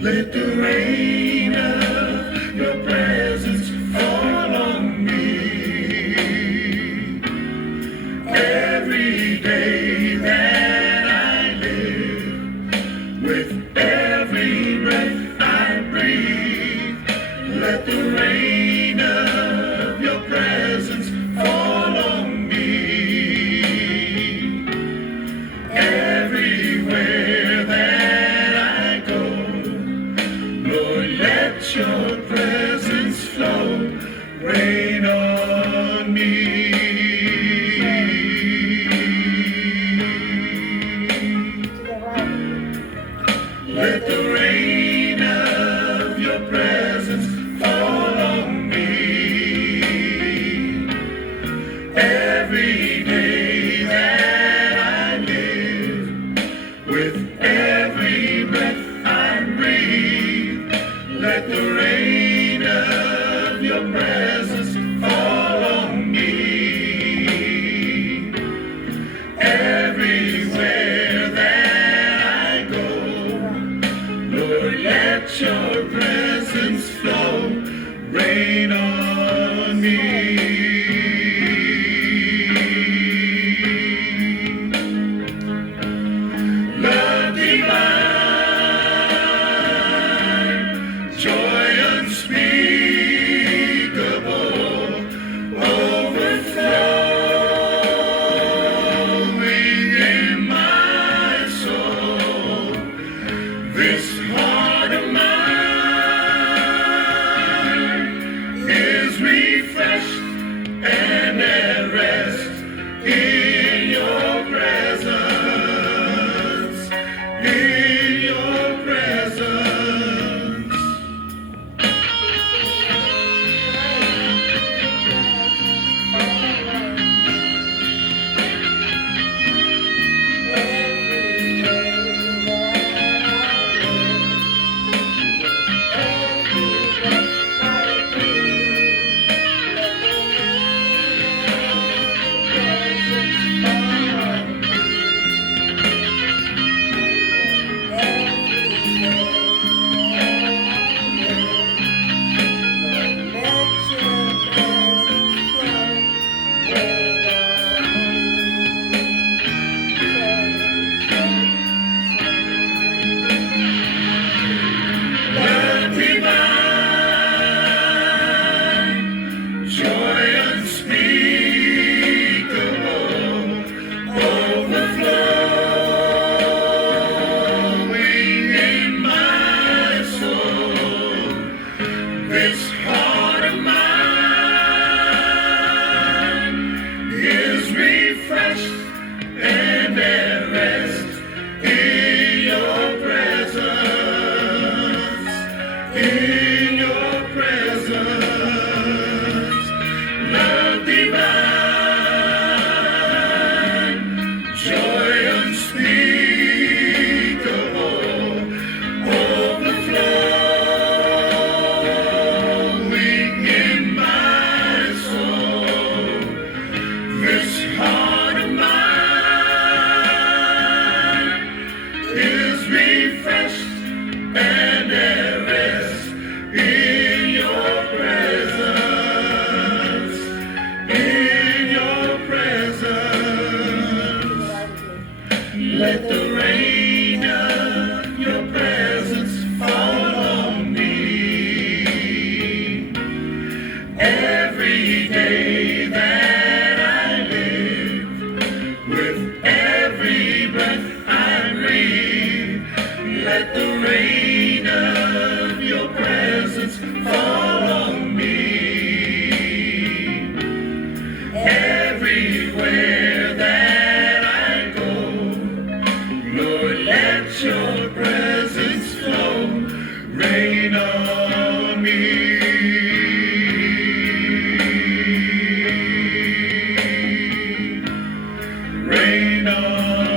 Let the rain of your presence fall on me. Every day that I live, with every breath I breathe, let the rain of your presence fall on me. Everywhere that I go, Lord, let your presence flow, rain on me. Let the rain of your presence fall on me. Every day that I live, with every breath I breathe, let the rain of your presence fall on me. Everywhere that I go, Lord, let your presence flow, rain on me. Love divine, joy unspeakable, overflowing in my soul. This heart of mine is refreshed and at rest in your presence, in your presence. Love divine, joy unspeakable, overflowing in my soul. This heart of mine is refreshed and at rest in your presence, in your presence. Love divine, joy unspeakable, overflowing in my soul. This heart of mine is refreshed and at rest in your presence, in your presence. Let the rain of your presence fall on me. Every day that I live, with every breath I breathe, let the rain of your presence fall on me. Everywhere that I go, Lord, let your presence flow, rain on me. Rain on